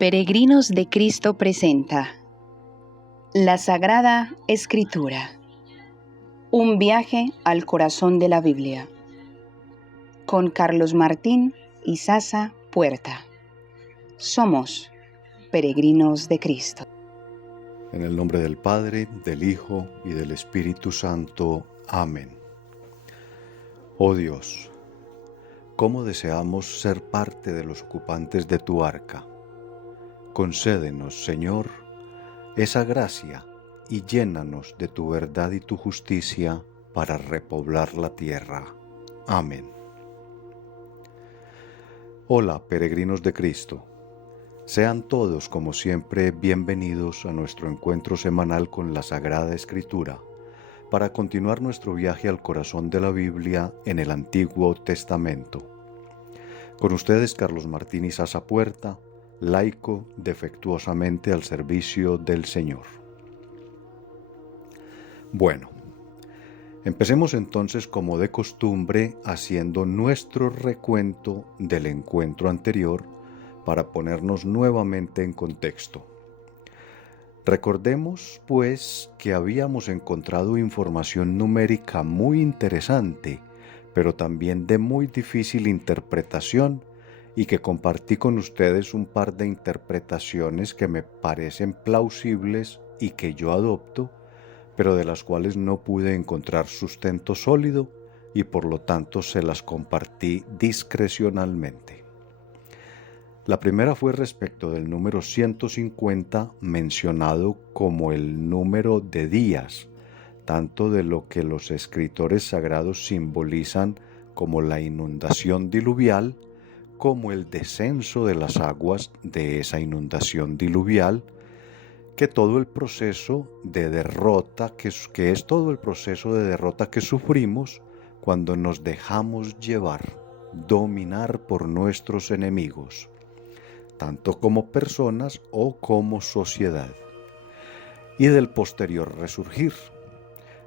Peregrinos de Cristo presenta la Sagrada Escritura, un viaje al corazón de la Biblia, con Carlos Martín y Sasa Puerta. Somos Peregrinos de Cristo. En el nombre del Padre, del Hijo y del Espíritu Santo. Amén. Oh Dios, cómo deseamos ser parte de los ocupantes de tu arca. Concédenos, Señor, esa gracia y llénanos de tu verdad y tu justicia para repoblar la tierra. Amén. Hola, peregrinos de Cristo. Sean todos, como siempre, bienvenidos a nuestro encuentro semanal con la Sagrada Escritura, para continuar nuestro viaje al corazón de la Biblia en el Antiguo Testamento. Con ustedes, Carlos Martín y Sasa Puerta, laico defectuosamente al servicio del Señor. Bueno, empecemos entonces como de costumbre haciendo nuestro recuento del encuentro anterior para ponernos nuevamente en contexto. Recordemos, pues, que habíamos encontrado información numérica muy interesante, pero también de muy difícil interpretación, y que compartí con ustedes un par de interpretaciones que me parecen plausibles y que yo adopto, pero de las cuales no pude encontrar sustento sólido y por lo tanto se las compartí discrecionalmente. La primera fue respecto del número 150 mencionado como el número de días, tanto de lo que los escritores sagrados simbolizan como la inundación diluvial, como el descenso de las aguas de esa inundación diluvial, que todo el proceso de derrota, que es todo el proceso de derrota que sufrimos cuando nos dejamos llevar, dominar por nuestros enemigos, tanto como personas o como sociedad, y del posterior resurgir.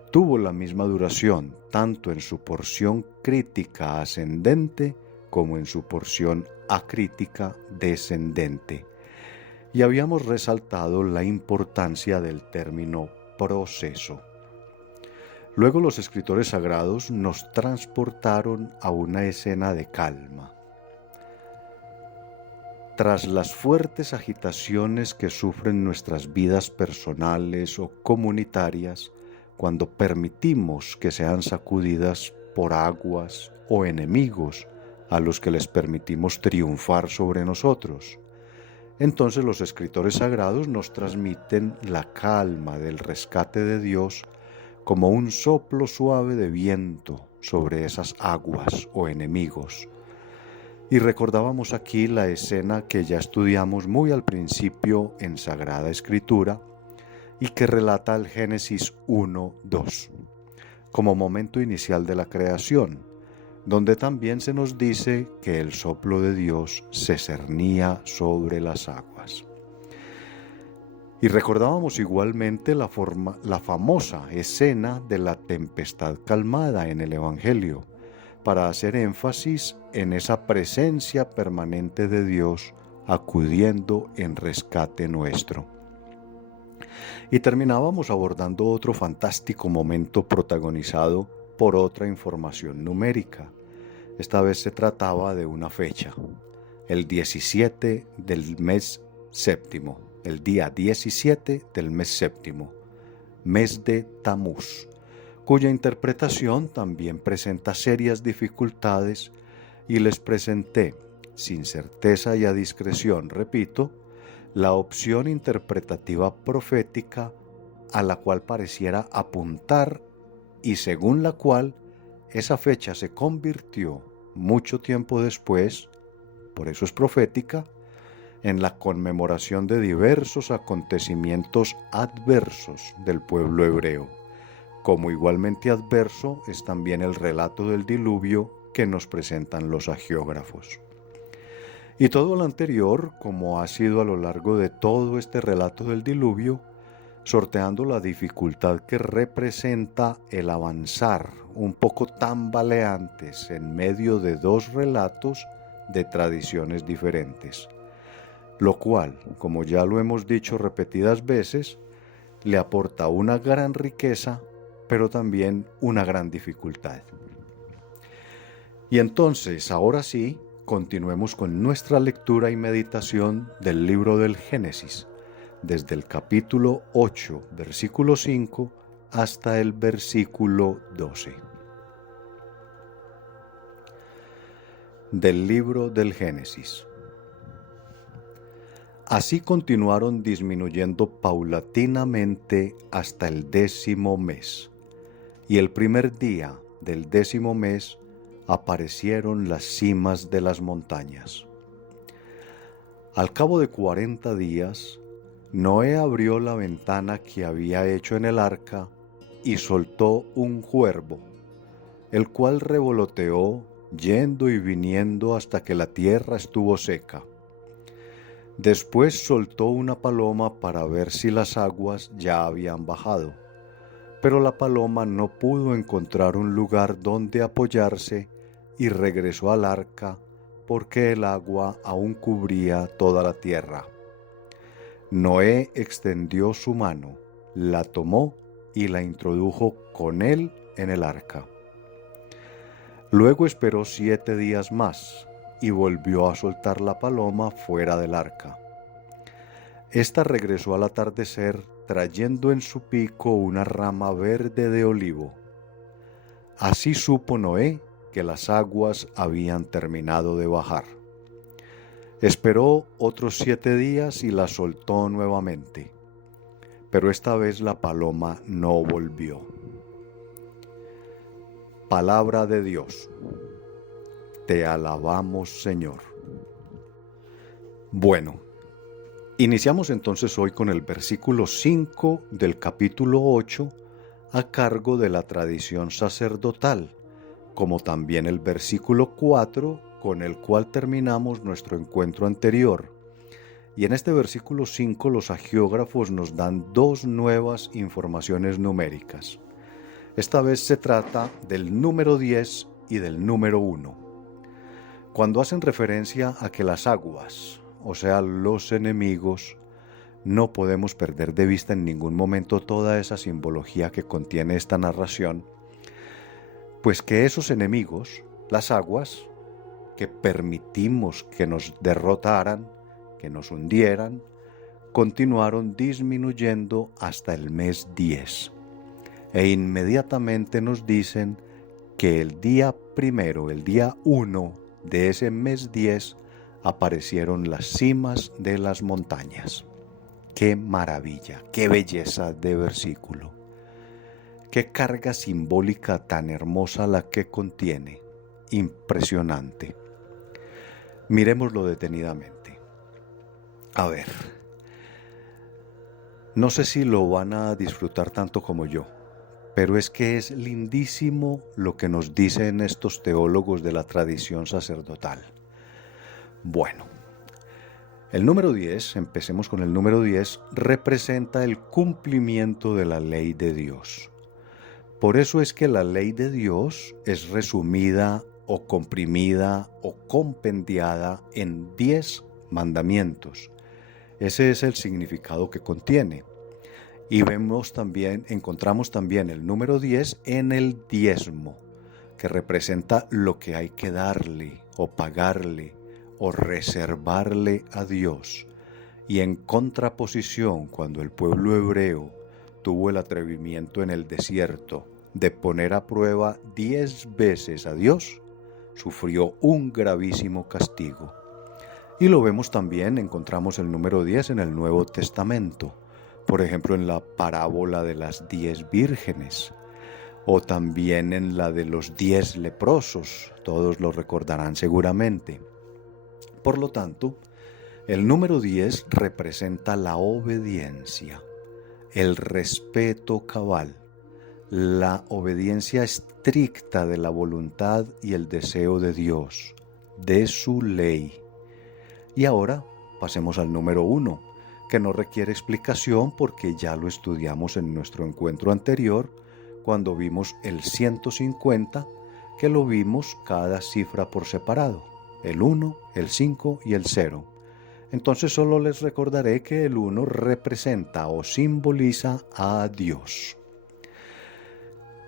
Tuvo la misma duración, tanto en su porción crítica ascendente como en su porción acrítica descendente. Y habíamos resaltado la importancia del término proceso. Luego los escritores sagrados nos transportaron a una escena de calma. Tras las fuertes agitaciones que sufren nuestras vidas personales o comunitarias, cuando permitimos que sean sacudidas por aguas o enemigos a los que les permitimos triunfar sobre nosotros, entonces los escritores sagrados nos transmiten la calma del rescate de Dios como un soplo suave de viento sobre esas aguas o enemigos. Y recordábamos aquí la escena que ya estudiamos muy al principio en Sagrada Escritura y que relata el Génesis 1:2, como momento inicial de la creación, donde también se nos dice que el soplo de Dios se cernía sobre las aguas. Y recordábamos igualmente la famosa escena de la tempestad calmada en el Evangelio, para hacer énfasis en esa presencia permanente de Dios acudiendo en rescate nuestro. Y terminábamos abordando otro fantástico momento protagonizado por otra información numérica. Esta vez se trataba de una fecha, el 17 del mes séptimo, el día 17 del mes séptimo, mes de Tamuz, cuya interpretación también presenta serias dificultades, y les presenté, sin certeza y a discreción, repito, la opción interpretativa profética a la cual pareciera apuntar y según la cual esa fecha se convirtió mucho tiempo después, por eso es profética, en la conmemoración de diversos acontecimientos adversos del pueblo hebreo. Como igualmente adverso es también el relato del diluvio que nos presentan los hagiógrafos. Y todo lo anterior, como ha sido a lo largo de todo este relato del diluvio, sorteando la dificultad que representa el avanzar un poco tambaleantes en medio de dos relatos de tradiciones diferentes. lo cual, como ya lo hemos dicho repetidas veces, le aporta una gran riqueza, pero también una gran dificultad. Y entonces, ahora sí, continuemos con nuestra lectura y meditación del libro del Génesis, desde el capítulo 8, versículo 5, hasta el versículo 12. Del libro del Génesis. Así continuaron disminuyendo paulatinamente hasta el 10º mes, y el primer día del 10º mes aparecieron las cimas de las montañas. Al cabo de 40 días, Noé abrió la ventana que había hecho en el arca y soltó un cuervo, el cual revoloteó yendo y viniendo hasta que la tierra estuvo seca. Después soltó una paloma para ver si las aguas ya habían bajado, pero la paloma no pudo encontrar un lugar donde apoyarse y regresó al arca porque el agua aún cubría toda la tierra. Noé extendió su mano, la tomó y la introdujo con él en el arca. Luego esperó 7 días más y volvió a soltar la paloma fuera del arca. Esta regresó al atardecer trayendo en su pico una rama verde de olivo. Así supo Noé que las aguas habían terminado de bajar. Esperó otros 7 días y la soltó nuevamente, pero esta vez la paloma no volvió. Palabra de Dios. Te alabamos, Señor. Bueno, iniciamos entonces hoy con el versículo 5 del capítulo 8 a cargo de la tradición sacerdotal, como también el versículo 4 con el cual terminamos nuestro encuentro anterior. Y en este versículo 5 los agiógrafos nos dan 2 nuevas informaciones numéricas. Esta vez se trata del número 10 y del número 1. Cuando hacen referencia a que las aguas, o sea, los enemigos, no podemos perder de vista en ningún momento toda esa simbología que contiene esta narración, pues que esos enemigos, las aguas, que permitimos que nos derrotaran, que nos hundieran, continuaron disminuyendo hasta el mes 10. E inmediatamente nos dicen que el día primero, el día 1 de ese mes 10, aparecieron las cimas de las montañas. ¡Qué maravilla! ¡Qué belleza de versículo! ¡Qué carga simbólica tan hermosa la que contiene! Impresionante. Miremoslo detenidamente. A ver, no sé si lo van a disfrutar tanto como yo, pero es que es lindísimo lo que nos dicen estos teólogos de la tradición sacerdotal. Bueno, el número 10, empecemos con el número 10, representa el cumplimiento de la ley de Dios. Por eso es que la ley de Dios es resumida o comprimida o compendiada en 10 mandamientos. Ese es el significado que contiene. Y encontramos también el número 10 en el diezmo, que representa lo que hay que darle o pagarle o reservarle a Dios. Y en contraposición, cuando el pueblo hebreo tuvo el atrevimiento en el desierto de poner a prueba 10 veces a Dios, sufrió un gravísimo castigo. Y lo vemos también, encontramos el número 10 en el Nuevo Testamento, por ejemplo en la parábola de las 10 vírgenes, o también en la de los 10 leprosos, todos lo recordarán seguramente. Por lo tanto, el número 10 representa la obediencia, el respeto cabal, la obediencia estricta de la voluntad y el deseo de Dios, de su ley. Y ahora pasemos al número 1, que no requiere explicación porque ya lo estudiamos en nuestro encuentro anterior, cuando vimos el 150, que lo vimos cada cifra por separado, el 1, el 5 y el 0. entonces solo les recordaré que el 1 representa o simboliza a Dios.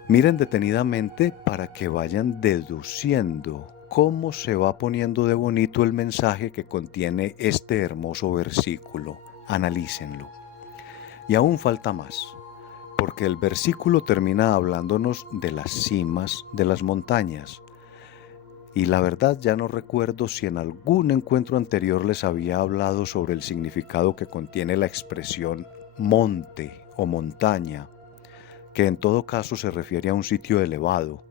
Miren detenidamente para que vayan deduciendo cómo se va poniendo de bonito el mensaje que contiene este hermoso versículo. Analícenlo. Y aún falta más, porque el versículo termina hablándonos de las cimas de las montañas. Y la verdad ya no recuerdo si en algún encuentro anterior les había hablado sobre el significado que contiene la expresión monte o montaña, que en todo caso se refiere a un sitio elevado,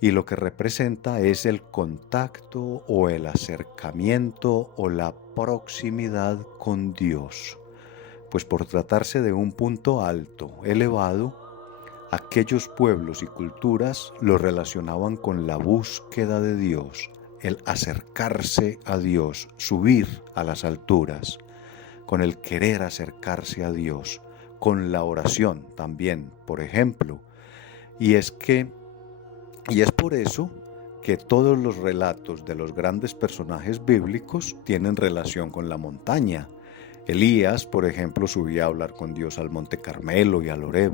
y lo que representa es el contacto o el acercamiento o la proximidad con Dios. Pues por tratarse de un punto alto, elevado, aquellos pueblos y culturas lo relacionaban con la búsqueda de Dios, el acercarse a Dios, subir a las alturas, con el querer acercarse a Dios, con la oración también, por ejemplo. Y es por eso que todos los relatos de los grandes personajes bíblicos tienen relación con la montaña. Elías, por ejemplo, subía a hablar con Dios al monte Carmelo y al Horeb.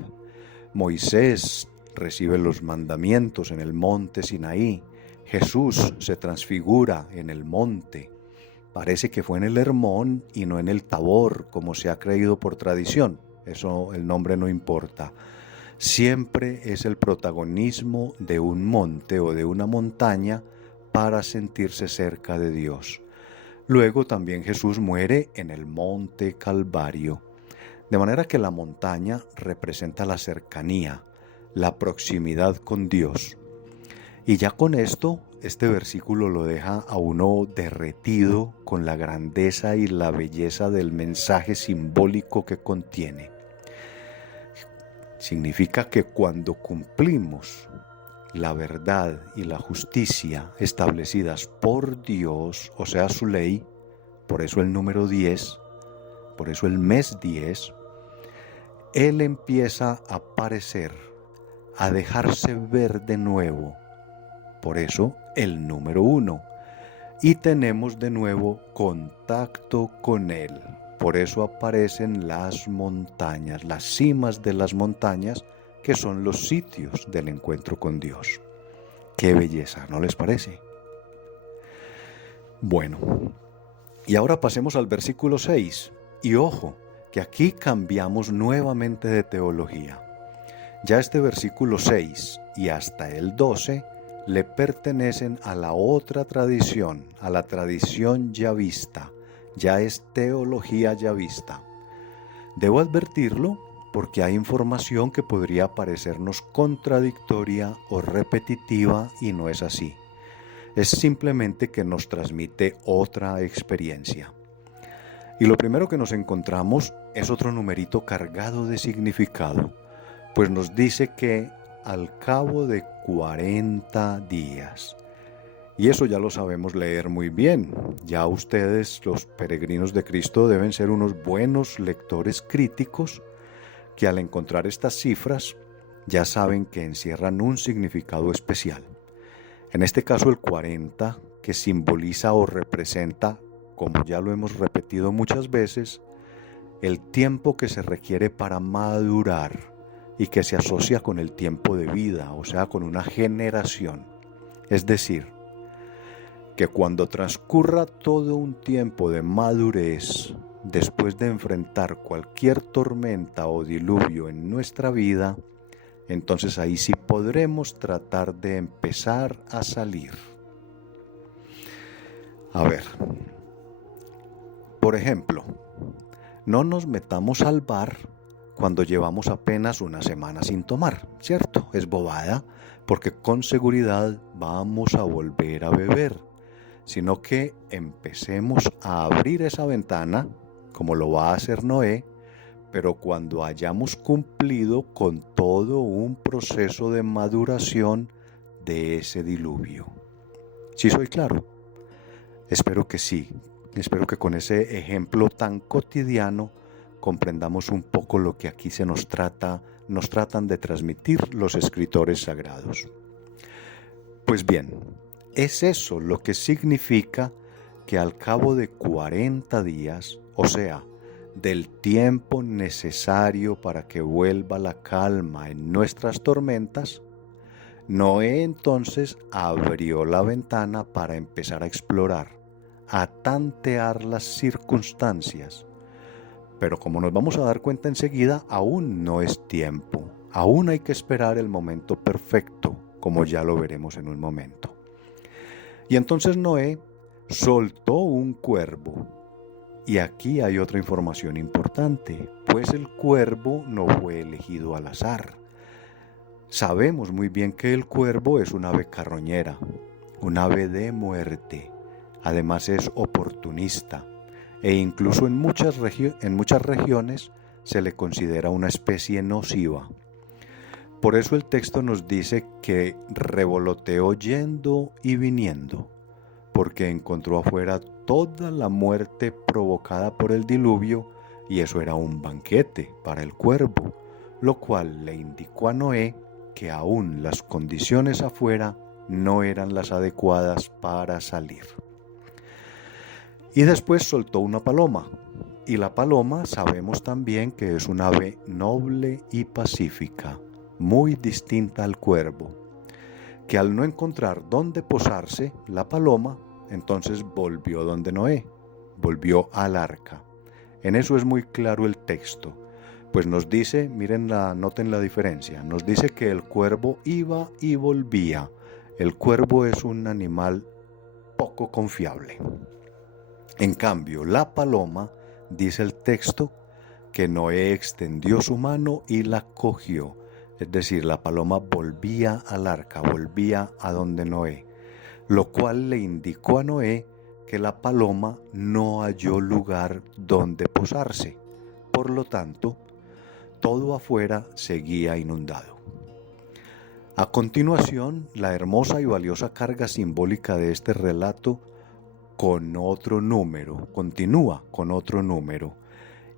Moisés recibe los mandamientos en el monte Sinaí. Jesús se transfigura en el monte. Parece que fue en el Hermón y no en el Tabor, como se ha creído por tradición. Eso, el nombre no importa. Siempre es el protagonismo de un monte o de una montaña para sentirse cerca de Dios. Luego también Jesús muere en el monte Calvario. De manera que la montaña representa la cercanía, la proximidad con Dios. Y ya con esto, este versículo lo deja a uno derretido con la grandeza y la belleza del mensaje simbólico que contiene. Significa que cuando cumplimos la verdad y la justicia establecidas por Dios, o sea, su ley, por eso el número 10, por eso el mes 10, Él empieza a aparecer, a dejarse ver de nuevo, por eso el número 1, y tenemos de nuevo contacto con Él. Por eso aparecen las montañas, las cimas de las montañas, que son los sitios del encuentro con Dios. ¡Qué belleza! ¿No les parece? Bueno, y ahora pasemos al versículo 6. Y ojo, que aquí cambiamos nuevamente de teología. Ya este versículo 6 y hasta el 12 le pertenecen a la otra tradición, a la tradición yavista. Ya es teología yavista. Debo advertirlo porque hay información que podría parecernos contradictoria o repetitiva y no es así. Es simplemente que nos transmite otra experiencia. Y lo primero que nos encontramos es otro numerito cargado de significado, pues nos dice que al cabo de 40 días. Y eso ya lo sabemos leer muy bien. Ya ustedes, los peregrinos de Cristo, deben ser unos buenos lectores críticos que al encontrar estas cifras ya saben que encierran un significado especial. En este caso el 40, que simboliza o representa, como ya lo hemos repetido muchas veces, el tiempo que se requiere para madurar y que se asocia con el tiempo de vida, o sea, con una generación. Es decir, que cuando transcurra todo un tiempo de madurez, después de enfrentar cualquier tormenta o diluvio en nuestra vida, entonces ahí sí podremos tratar de empezar a salir. A ver, por ejemplo, no nos metamos al bar cuando llevamos apenas una semana sin tomar, ¿cierto? Es bobada, porque con seguridad vamos a volver a beber, sino que empecemos a abrir esa ventana, como lo va a hacer Noé, pero cuando hayamos cumplido con todo un proceso de maduración de ese diluvio. ¿Sí soy claro? Espero que sí. Espero que con ese ejemplo tan cotidiano comprendamos un poco lo que aquí nos tratan de transmitir los escritores sagrados. Pues bien, es eso lo que significa que al cabo de 40 días, o sea, del tiempo necesario para que vuelva la calma en nuestras tormentas, Noé entonces abrió la ventana para empezar a explorar, a tantear las circunstancias. Pero como nos vamos a dar cuenta enseguida, aún no es tiempo, aún hay que esperar el momento perfecto, como ya lo veremos en un momento. Y entonces Noé soltó un cuervo. Y aquí hay otra información importante, pues el cuervo no fue elegido al azar. Sabemos muy bien que el cuervo es un ave carroñera, un ave de muerte. Además es oportunista e incluso en muchas regiones se le considera una especie nociva. Por eso el texto nos dice que revoloteó yendo y viniendo, porque encontró afuera toda la muerte provocada por el diluvio, y eso era un banquete para el cuervo, lo cual le indicó a Noé que aún las condiciones afuera no eran las adecuadas para salir. Y después soltó una paloma, y la paloma sabemos también que es un ave noble y pacífica, muy distinta al cuervo, que al no encontrar dónde posarse la paloma, entonces volvió donde Noé, volvió al arca. En eso es muy claro el texto, pues nos dice, noten la diferencia, nos dice que el cuervo iba y volvía. El cuervo es un animal poco confiable. En cambio, la paloma, dice el texto, que Noé extendió su mano y la cogió. Es decir, la paloma volvía al arca, volvía a donde Noé, lo cual le indicó a Noé que la paloma no halló lugar donde posarse. Por lo tanto, todo afuera seguía inundado. A continuación, la hermosa y valiosa carga simbólica de este relato continúa con otro número,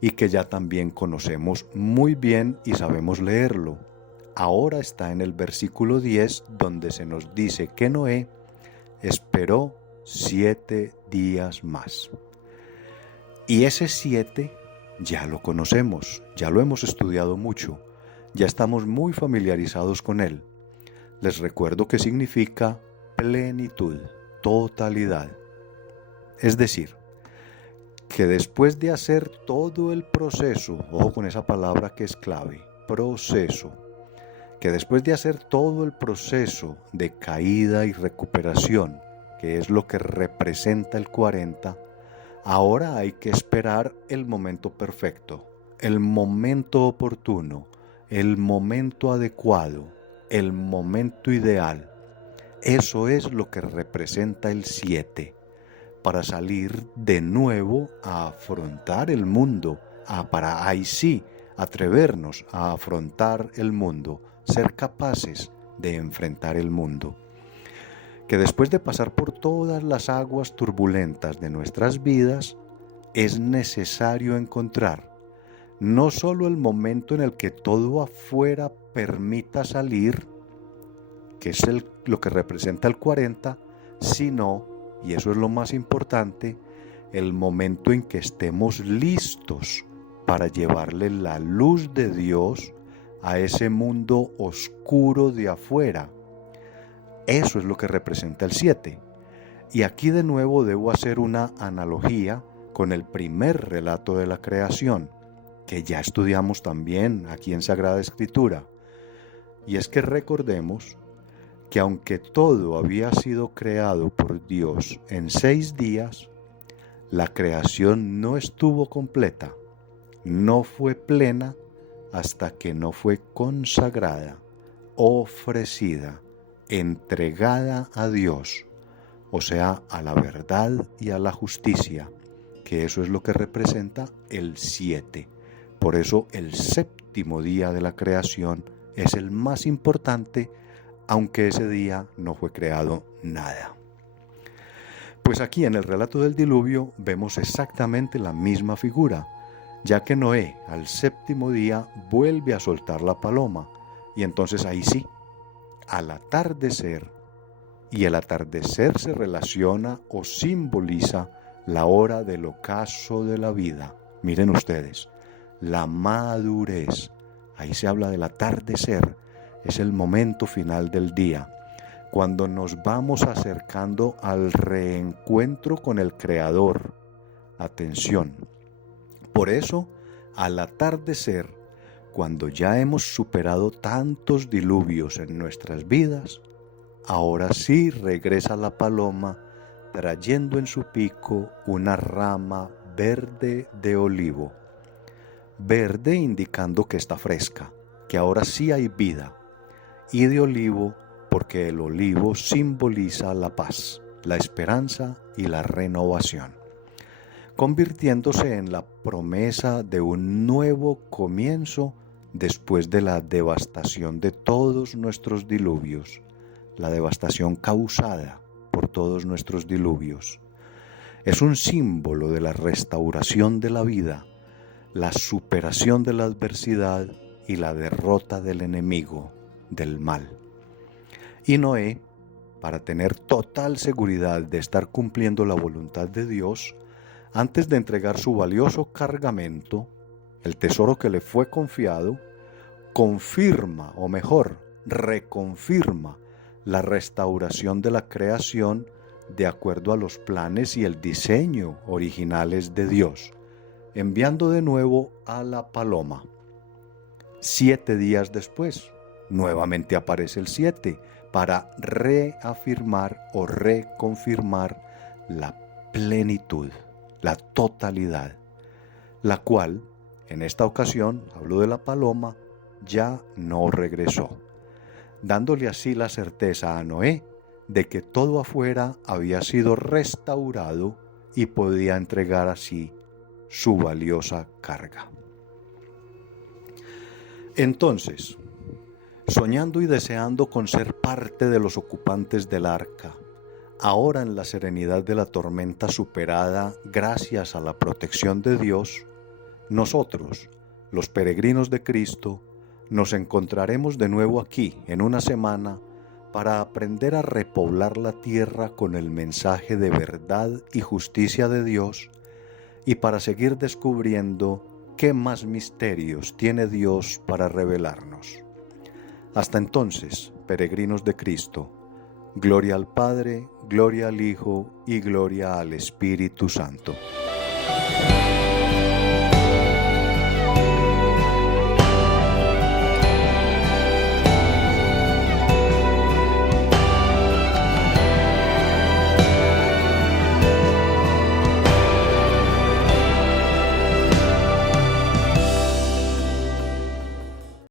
y que ya también conocemos muy bien y sabemos leerlo. Ahora está en el versículo 10, donde se nos dice que Noé esperó 7 días más. Y ese 7 ya lo conocemos, ya lo hemos estudiado mucho, ya estamos muy familiarizados con él. Les recuerdo que significa plenitud, totalidad. Es decir, que después de hacer todo el proceso, ojo con esa palabra que es clave, proceso, que después de hacer todo el proceso de caída y recuperación, que es lo que representa el 40, ahora hay que esperar el momento perfecto, el momento oportuno, el momento adecuado, el momento ideal. Eso es lo que representa el 7, para salir de nuevo a afrontar el mundo, para ahí sí atrevernos a afrontar el mundo, ser capaces de enfrentar el mundo. Que después de pasar por todas las aguas turbulentas de nuestras vidas, es necesario encontrar no solo el momento en el que todo afuera permita salir, que es lo que representa el 40, sino, y eso es lo más importante, el momento en que estemos listos para llevarle la luz de Dios a ese mundo oscuro de afuera. Eso es lo que representa el 7. Y aquí de nuevo debo hacer una analogía con el primer relato de la creación, que ya estudiamos también aquí en Sagrada Escritura. Y es que recordemos que aunque todo había sido creado por Dios en 6 días, la creación no estuvo completa, no fue plena hasta que no fue consagrada, ofrecida, entregada a Dios, o sea, a la verdad y a la justicia, que eso es lo que representa el 7. Por eso el séptimo día de la creación es el más importante, aunque ese día no fue creado nada. Pues aquí en el relato del diluvio vemos exactamente la misma figura, ya que Noé al séptimo día vuelve a soltar la paloma, y entonces ahí sí, al atardecer, y el atardecer se relaciona o simboliza la hora del ocaso de la vida. Miren ustedes, la madurez. Ahí se habla del atardecer, es el momento final del día, cuando nos vamos acercando al reencuentro con el Creador. Atención, por eso, al atardecer, cuando ya hemos superado tantos diluvios en nuestras vidas, ahora sí regresa la paloma trayendo en su pico una rama verde de olivo. Verde indicando que está fresca, que ahora sí hay vida, y de olivo porque el olivo simboliza la paz, la esperanza y la renovación, convirtiéndose en la promesa de un nuevo comienzo después de la devastación de todos nuestros diluvios, la devastación causada por todos nuestros diluvios. Es un símbolo de la restauración de la vida, la superación de la adversidad y la derrota del enemigo, del mal. Y Noé, para tener total seguridad de estar cumpliendo la voluntad de Dios, antes de entregar su valioso cargamento, el tesoro que le fue confiado, confirma, o mejor, reconfirma la restauración de la creación de acuerdo a los planes y el diseño originales de Dios, enviando de nuevo a la paloma. 7 días después, nuevamente aparece el 7 para reafirmar o reconfirmar la plenitud, la totalidad, la cual, en esta ocasión, hablo de la paloma, ya no regresó, dándole así la certeza a Noé de que todo afuera había sido restaurado y podía entregar así su valiosa carga. Entonces, soñando y deseando con ser parte de los ocupantes del arca, ahora en la serenidad de la tormenta superada gracias a la protección de Dios, nosotros, los peregrinos de Cristo, nos encontraremos de nuevo aquí en una semana para aprender a repoblar la tierra con el mensaje de verdad y justicia de Dios y para seguir descubriendo qué más misterios tiene Dios para revelarnos. Hasta entonces, peregrinos de Cristo, gloria al Padre, gloria al Hijo y gloria al Espíritu Santo.